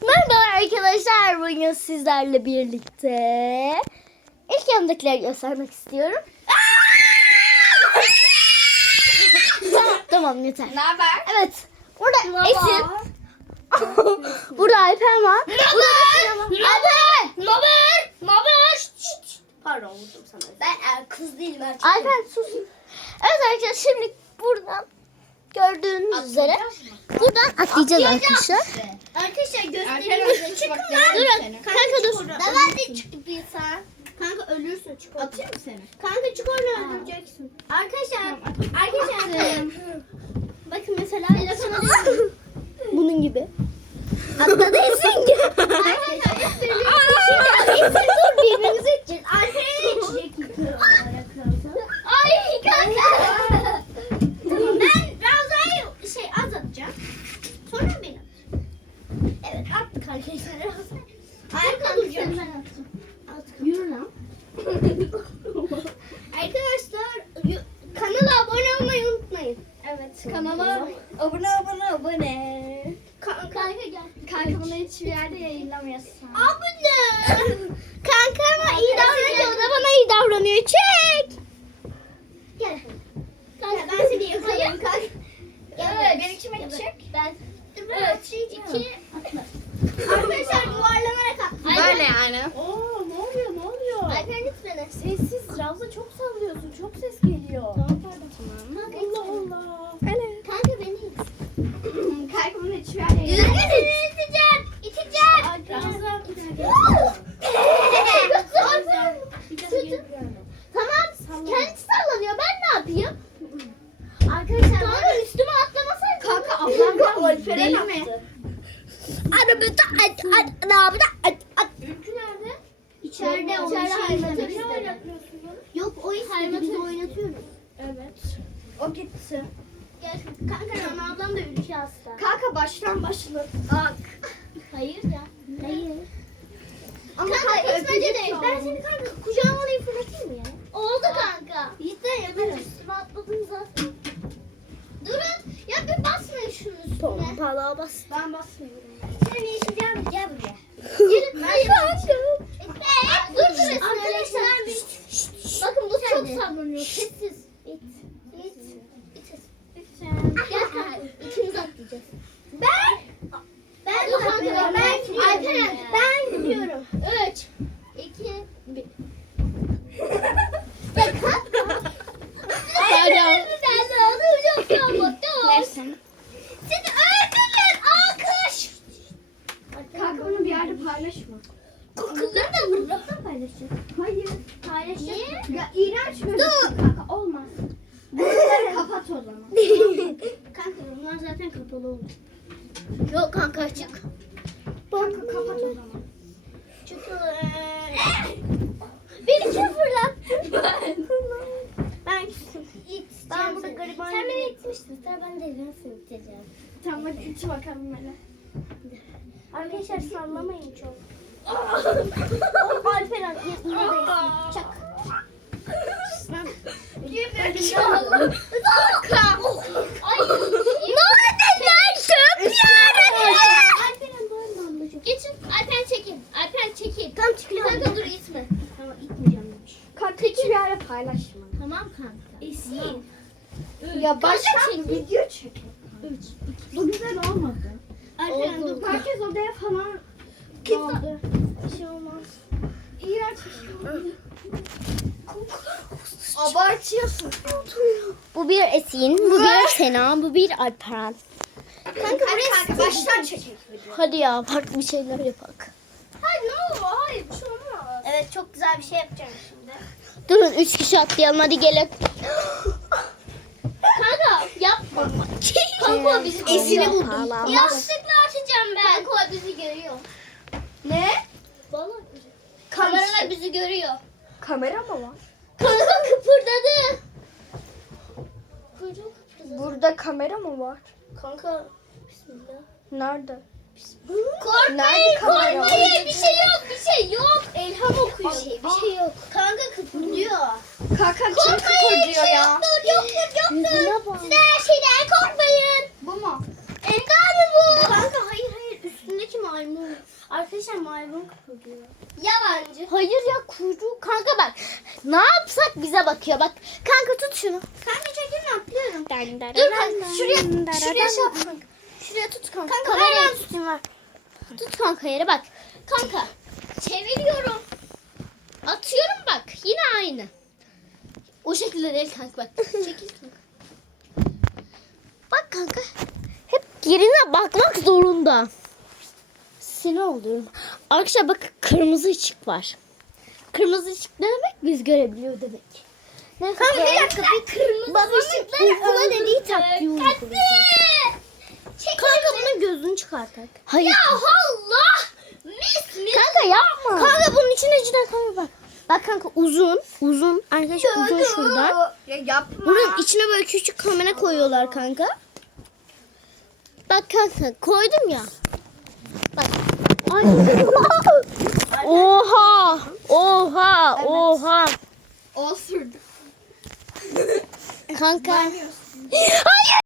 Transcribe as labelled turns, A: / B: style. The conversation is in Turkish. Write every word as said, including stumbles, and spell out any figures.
A: Merhaba arkadaşlar, bugün sizlerle birlikte ilk yanımdakileri göstermek istiyorum. tamam, tamam yeter.
B: Ne haber?
A: Evet, burada Esin, burada Alper var. Burada Alper.
B: Ne haber? Ne haber? Pardon vurdum sana. Ben kız değilim.
A: Alper sus. Evet arkadaşlar, şimdi buradan gördüğünüz üzere buradan atlayacağız arkadaşlar.
B: Arkadaşlar göstereyim. Çıkın lan.
A: Durun, kanka dur.
B: Ben de çıktı bir sen. Kanka ölürsün çık. Atayım mı seni? Kanka çık oradan öldüreceksin. Arkadaşlar, arkadaşlar. Bakın mesela
A: Bunun gibi. Atladı Esin gibi.
B: arkadaşlar şimdi Esin dur birbirimize içeceğiz. Arkaya içecek. Ay kanka. Ben Ravza'yı şey az atacağım. Sonra ben atacağım. Evet attık arkadaşlar Ravza'yı. Ayakta duracağım. Ben attım. Yürü lan. Arkadaşlar y- kanala abone olmayı unutmayın. Evet kanala abone abone abone. Ka- kanka gel. Kanka bunu hiçbir yerde yayınlamıyorsun. Abone. Kanka ama iyi davranıyor. O da bana iyi davranıyor. Çek. Gel. Kanka ben seni yakalayayım kanka. Evet. Beni kime çek? Ben. üç, iki, arkadaşlar yuvarlanarak atlayın.
C: Böyle yani.
B: Oo ne oluyor ne oluyor? Alper lütfen. Sessiz Ravza çok sallıyorsun. Çok ses geliyor. Tamam pardon. Tamam. Allah Allah.
A: Öyle.
B: Kanka beni it. Kanka bunu hiçbir yerde yiyemem. Düzgün iteceğim. İteceğim. Ravza. Tamam. Kendisi sallanıyor. Ben ne yapayım? Arkadaşlar kanka üstüme atlamasaydın. Kanka ablam Alper'e deli mi?
A: Arabada at at arabada at at.
B: Ülkü nerede? İçeride onu
A: İçeride
B: şey
A: oynatıyor.
B: Ne oynatıyorsun? Yok o istedi biz oynatıyoruz. Evet. O gitti. Gel kanka Rana ablam da ülke hasta. Kanka baştan başla. Bak. Hayır ya. Hayır. Ama kanka, kanka etmece değil. Ben seni kanka kucağıma alayım fırlatayım mı ya? Oldu kanka. Cidden yaparız. Üstüme atladın zaten. Durun. Ya bir basmayın şunun üstüne.
A: Pompala bas.
B: Ben basmıyorum. Sen yeşil gel, gel buraya. Gelin hayır. Dur dur arkadaşlar. Bakın bu çok sallanıyor. Sessiz. İt. İt. İt. Gel kanka. İkimiz atlayacağız. Ben. Ben kanka. Ben. Alperen. Ben gidiyorum. Üç. İki. Bir. Ya kanka.
A: Pardon.
B: Ben de alacağım kanka.
C: Neyse.
B: Seni öldürürler. Alkış. Kanka bunu bir yerde paylaşma. Kokuları da burada paylaşacağız. Hayır. Paylaşacağız. Ya iğrenç böyle. Dur. Kanka olmaz. Bunları kapat o zaman. Kanka bunlar zaten kapalı oldu.
A: Yok kanka açık.
B: Kanka kapat o zaman. Çünkü eee, beni kim fırlattı? Ben. Ben küstüm. Ben burada gariban. Sen beni itmiştin. Sen ben de nasıl iteceğim? Tamam hadi iç bakalım beni. Arkadaşlar sallamayın çok. Alperen buradayız. Çak. Kanka. Ay. Ne oldu lan şöp Alperen böyle anlayacağım. Geçin. Alperen çekin. Alperen çekin. Tamam çıkıyor. Kanka dur itme. Tamam itmeyeceğim demiş. Kanka hiçbir yere paylaşma. Tamam kanka. Esin. Ya başka video çekin. üç. Bu güzel olmadı. Alperen dur. Herkes odaya falan daldı. Bir şey olmaz. İğrenç bir şey oldu. Abartıyorsun.
A: Bu bir Esin, bu bir Sena, bu bir Alperen.
B: Kanka buraya kanka, baştan çekin.
A: Hadi ya farklı bir şeyler yapak.
B: Hayır ne olur hayır bir şey olmaz. Evet çok güzel bir şey yapacağım şimdi.
A: Durun üç kişi atlayalım hadi gelin.
B: Kanka yapma. Kanka o bizi
A: Esini buldum.
B: Yastıkla atacağım ben. Kanka o bizi görüyor. Ne? Vallahi kameralar bizi görüyor.
C: Kamera mı var?
B: Kanka kıpırdadı. Kuyruğu kıpırdadı.
C: Burada kamera mı var?
B: Kanka bismillah.
C: Nerede?
B: Korkmayın
C: Nerede kamera?
B: korkmayın bir şey yok bir şey yok. Elham okuyor. Bir şey, bir şey yok. Kanka kıpırdıyor.
C: Kanka kim
B: Korkmayın
C: kıpırdıyor
B: şey
C: ya?
B: yoktur yoktur
A: Yüzüne
B: yoktur.
A: bak.
B: Size her şeyden korkmayın. Bu mu? Ender mi bu? Kanka hayır hayır üstündeki maymun. Arkadaşlar maymun kıpırdıyor. Yalancı.
A: Hayır ya kuyruğu kanka bak. Ne yapsak bize bakıyor bak. Kanka tut şunu.
B: Kanka çekin atlıyorum.
A: Dur kanka şuraya şuraya şey yap kanka. Şuraya tut kanka.
B: Kanka
A: Kamerayı
B: ben
A: tut. tutayım ver. Tut kanka yere bak. Kanka
B: çeviriyorum.
A: atıyorum bak yine aynı. O şekilde değil kanka bak. Çekil kanka. Bak kanka. Hep yerine bakmak zorunda. Sinir oluyorum. Arkadaşlar bak kırmızı ışık var. Kırmızı ışık ne demek? Biz görebiliyor demek. Ne
B: Kanka bir dakika bir kırmızı
A: Bak işte uykula dediği taktiği uygulayacağım.
B: Çek.
A: Kanka bunun gözünü çıkartak. Hayır.
B: Ya Allah. Mis mis.
A: Kanka yapma. Kanka bunun içine cidden kanka bak. Bak kanka uzun. Uzun. Arkadaşlar uzun şuradan.
C: Ya yapma.
A: Bunun içine böyle küçük kamera koyuyorlar kanka. Bak kanka koydum ya. Bak. Ay. Oha. Oha. Oha.
C: O sürdü.
A: Kanka. Hayır.